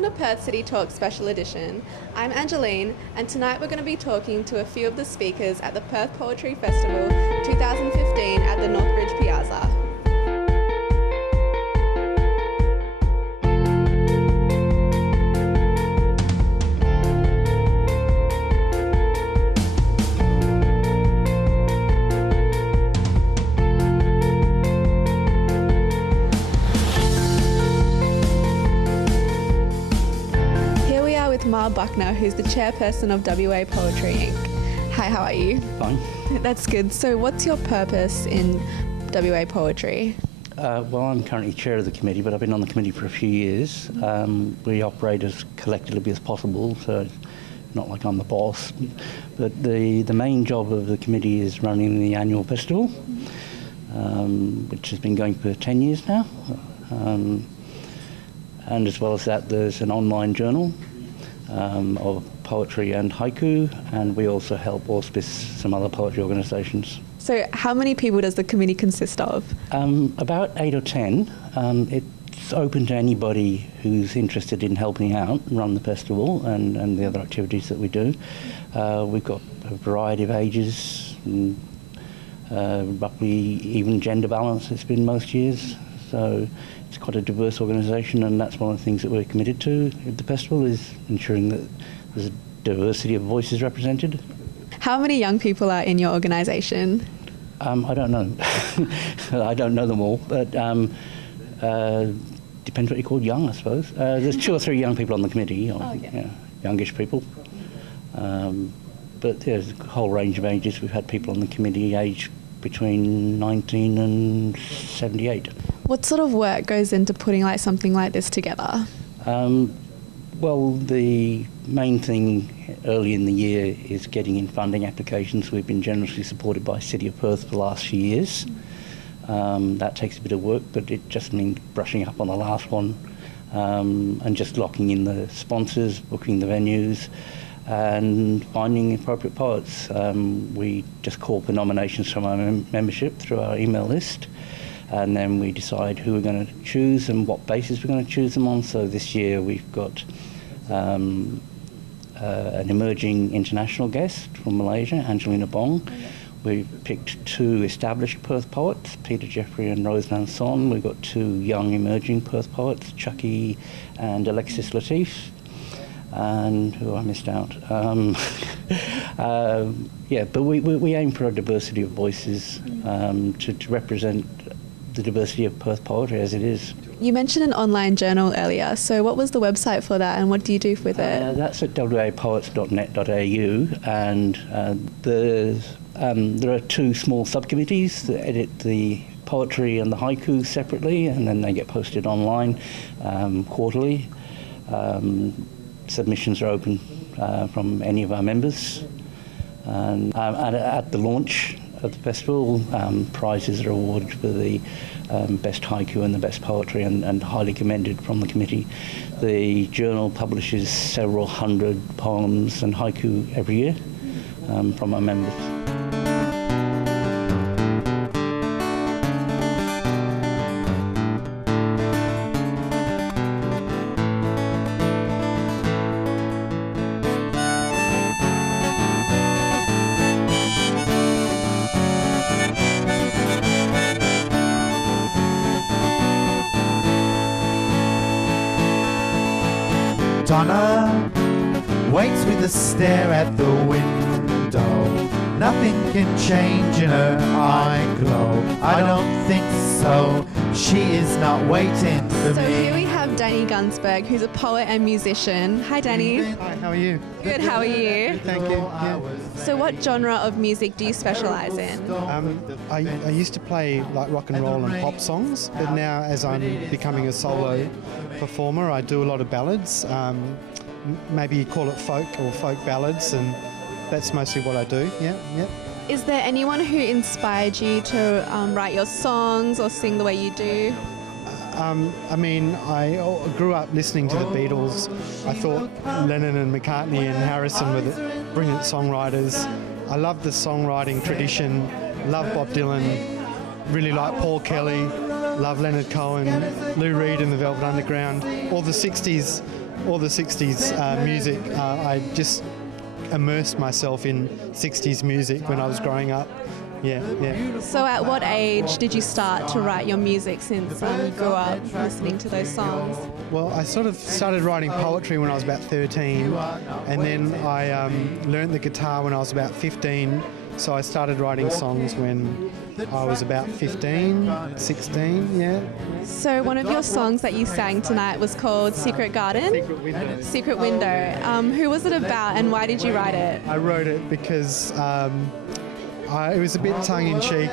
welcome to Perth City Talk Special Edition. I'm Angeline, and tonight we're going to be talking to a few of the speakers at the Perth Poetry Festival 2015 at the Northbridge Piazza. Buckner, who's the chairperson of WA Poetry Inc. Hi, how are you? Fine. That's good. So what's your purpose in WA Poetry? Well, I'm currently chair of the committee, but I've been on the committee for a few years. We operate as collectively as possible, so it's not like I'm the boss. But the main job of the committee is running the annual festival, which has been going for 10 years now. And as well as that, there's an online journal of poetry and haiku, and we also help auspice some other poetry organisations. So how many people does the committee consist of? About 8 or 10. It's open to anybody who's interested in helping out run the festival and the other activities that we do. We've got a variety of ages, and, roughly even gender balance it's been most years. So it's quite a diverse organisation, and that's one of the things that we're committed to at the festival, is ensuring that there's a diversity of voices represented. How many young people are in your organisation? I don't know. I don't know them all, but depends what you call young, I suppose. There's 2 or 3 young people on the committee, or, youngish people. But there's a whole range of ages. We've had people on the committee aged between 19 and 78. What sort of work goes into putting something like this together? Well, the main thing early in the year is getting in funding applications. We've been generously supported by City of Perth for the last few years. That takes a bit of work, but it just means brushing up on the last one and just locking in the sponsors, booking the venues, and finding appropriate poets. We just call for nominations from our membership through our email list, and then we decide who we're going to choose and what basis we're going to choose them on. So this year we've got an emerging international guest from Malaysia, Angelina Bong. We've picked 2 established Perth poets, Peter Jeffrey and Rosenan Son. We've got 2 young emerging Perth poets, Chucky and Alexis Latif. And who I missed out. But we aim for a diversity of voices to represent the diversity of Perth poetry as it is. You mentioned an online journal earlier, so what was the website for that and what do you do with it? That's at wapoets.net.au, and there are 2 small subcommittees that edit the poetry and the haiku separately, and then they get posted online quarterly. Submissions are open from any of our members, and at the launch of the festival, prizes are awarded for the best haiku and the best poetry, and highly commended from the committee. The journal publishes several hundred poems and haiku every year from our members. Donna waits with a stare at the window. Nothing can change in her eye glow. I don't think so. She is not waiting for me. So here we have Danny Gunsberg, who's a poet and musician. Hi, Danny. Hi, how are you? Good, how are you? Thank you. Yeah. So what genre of music do you specialise in? I used to play rock and roll and pop songs, but now as I'm becoming a solo performer, I do a lot of ballads. Maybe you call it folk or folk ballads, and that's mostly what I do. Yeah. Is there anyone who inspired you to write your songs or sing the way you do? I grew up listening to the Beatles. I thought Lennon and McCartney and Harrison were the brilliant songwriters. I love the songwriting tradition, love Bob Dylan, really like Paul Kelly, love Leonard Cohen, Lou Reed and the Velvet Underground, all the 60s all the 60s music. I just immersed myself in 60s music when I was growing up. Yeah. So at what age did you start to write your music since you grew up listening to those songs? Well, I sort of started writing poetry when I was about 13, and then I learned the guitar when I was about 15, so I started writing songs when I was about 15, 16, yeah. So one of your songs that you sang tonight was called Secret Garden? Secret Window. Who was it about and why did you write it? I wrote it because it was a bit tongue-in-cheek.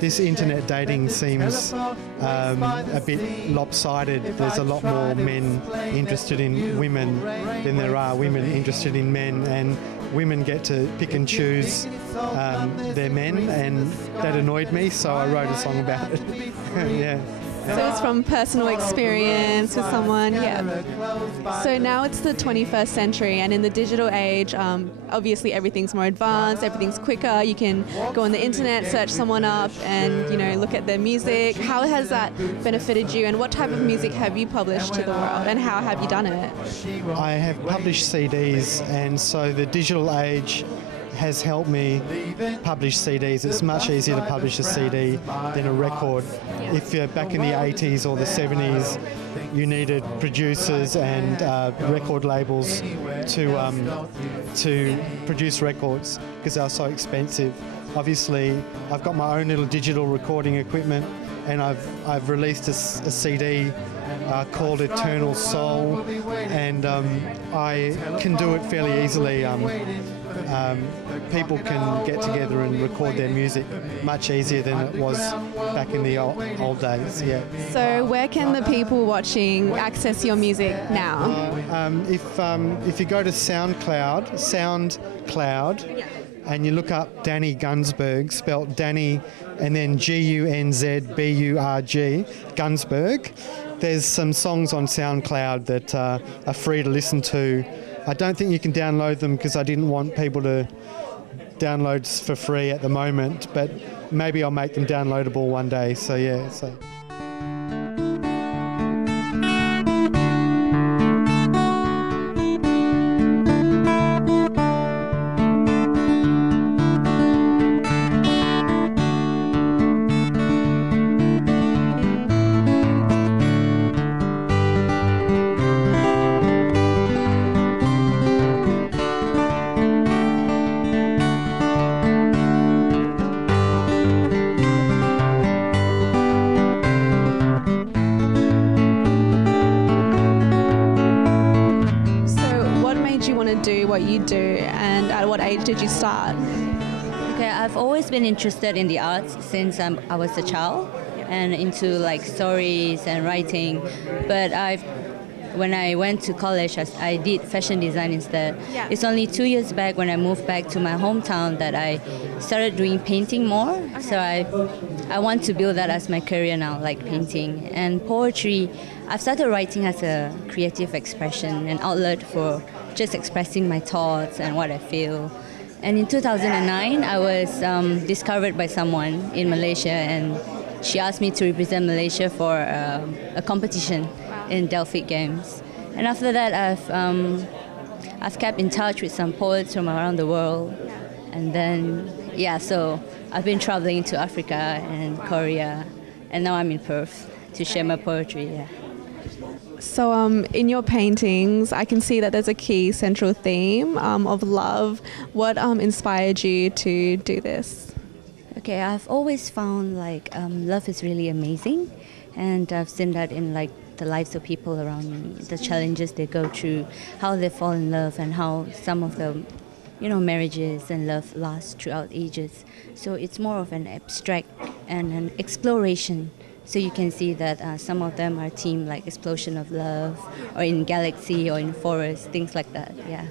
This internet dating seems a bit lopsided. There's a lot more men interested in women than there are women interested in men, and women get to pick and choose their men, and that annoyed me, so I wrote a song about it. Yeah. So it's from personal experience with someone, yeah. So now it's the 21st century, and in the digital age, obviously everything's more advanced, everything's quicker. You can go on the internet, search someone up, and look at their music. How has that benefited you, and what type of music have you published to the world, and how have you done it? I have published CDs, and so the digital age has helped me publish CDs. It's much easier to publish a CD than a record. If you're back in the 80s or the 70s, you needed producers and record labels to produce records because they were so expensive. Obviously, I've got my own little digital recording equipment, and I've released a CD called Eternal Soul, and I can do it fairly easily. People can get together and record their music much easier than it was back in the old days. Yeah. So where can the people watching access your music now? If you go to SoundCloud, and you look up Danny Gunsberg, spelt Danny and then Gunzburg, Gunsberg. There's some songs on SoundCloud that are free to listen to. I don't think you can download them because I didn't want people to download for free at the moment, but maybe I'll make them downloadable one day. So yeah. Do what you do, and at what age did you start? Okay, I've always been interested in the arts since I was a child, and into like stories and writing. But when I went to college, I did fashion design instead. Yeah. It's only 2 years back when I moved back to my hometown that I started doing painting more. Okay. So I want to build that as my career now, like painting. And poetry, I've started writing as a creative expression, an outlet for just expressing my thoughts and what I feel. And in 2009, I was discovered by someone in Malaysia, and she asked me to represent Malaysia for a competition in Delphic Games. And after that, I've kept in touch with some poets from around the world. And then, so I've been traveling to Africa and Korea, and now I'm in Perth to share my poetry, yeah. So in your paintings, I can see that there's a key central theme of love. What inspired you to do this? Okay, I've always found love is really amazing, and I've seen that in the lives of people around me, the challenges they go through, how they fall in love, and how some of the marriages and love last throughout ages. So it's more of an abstract and an exploration. So you can see that some of them are themed like Explosion of Love, or in Galaxy, or in Forest, things like that, yeah.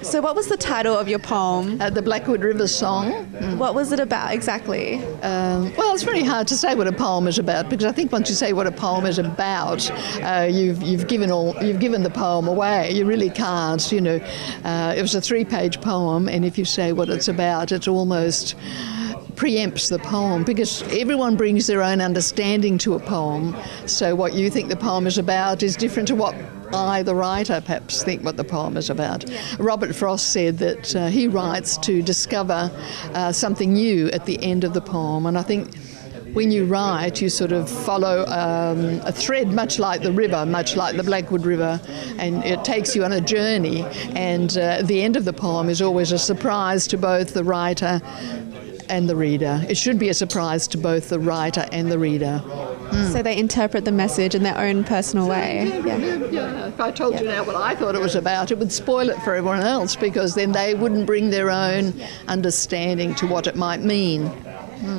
So what was the title of your poem? The Blackwood River Song. What was it about exactly? Well, it's very hard to say what a poem is about, because I think once you say what a poem is about, you've given the poem away. You really can't. It was a 3-page poem, and if you say what it's about, it's almost preempts the poem, because everyone brings their own understanding to a poem. So what you think the poem is about is different to what I, the writer, perhaps think what the poem is about. Robert Frost said that he writes to discover something new at the end of the poem, and I think when you write, you sort of follow a thread, much like the river, much like the Blackwood River, and it takes you on a journey, and the end of the poem is always a surprise to both the writer and the reader. It should be a surprise to both the writer and the reader. So they interpret the message in their own personal way. Yeah. If I told you now what I thought it was about, it would spoil it for everyone else, because then they wouldn't bring their own understanding to what it might mean.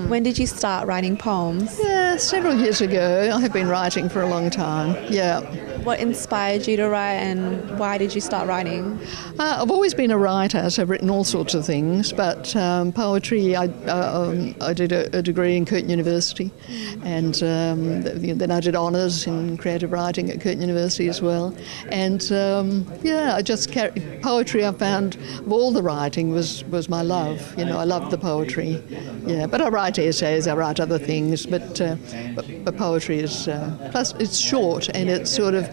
When did you start writing poems? Yeah, several years ago. I have been writing for a long time, yeah. What inspired you to write, and why did you start writing? I've always been a writer, so I've written all sorts of things, but poetry, I did a degree in Curtin University, and then I did honours in creative writing at Curtin University as well. And I just poetry, I found, of all the writing, was my love. You know, I love the poetry. Yeah, but I write essays, I write other things, but poetry is, plus it's short, and it's sort of,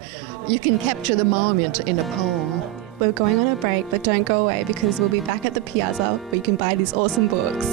you can capture the moment in a poem. We're going on a break, but don't go away, because we'll be back at the Piazza where you can buy these awesome books.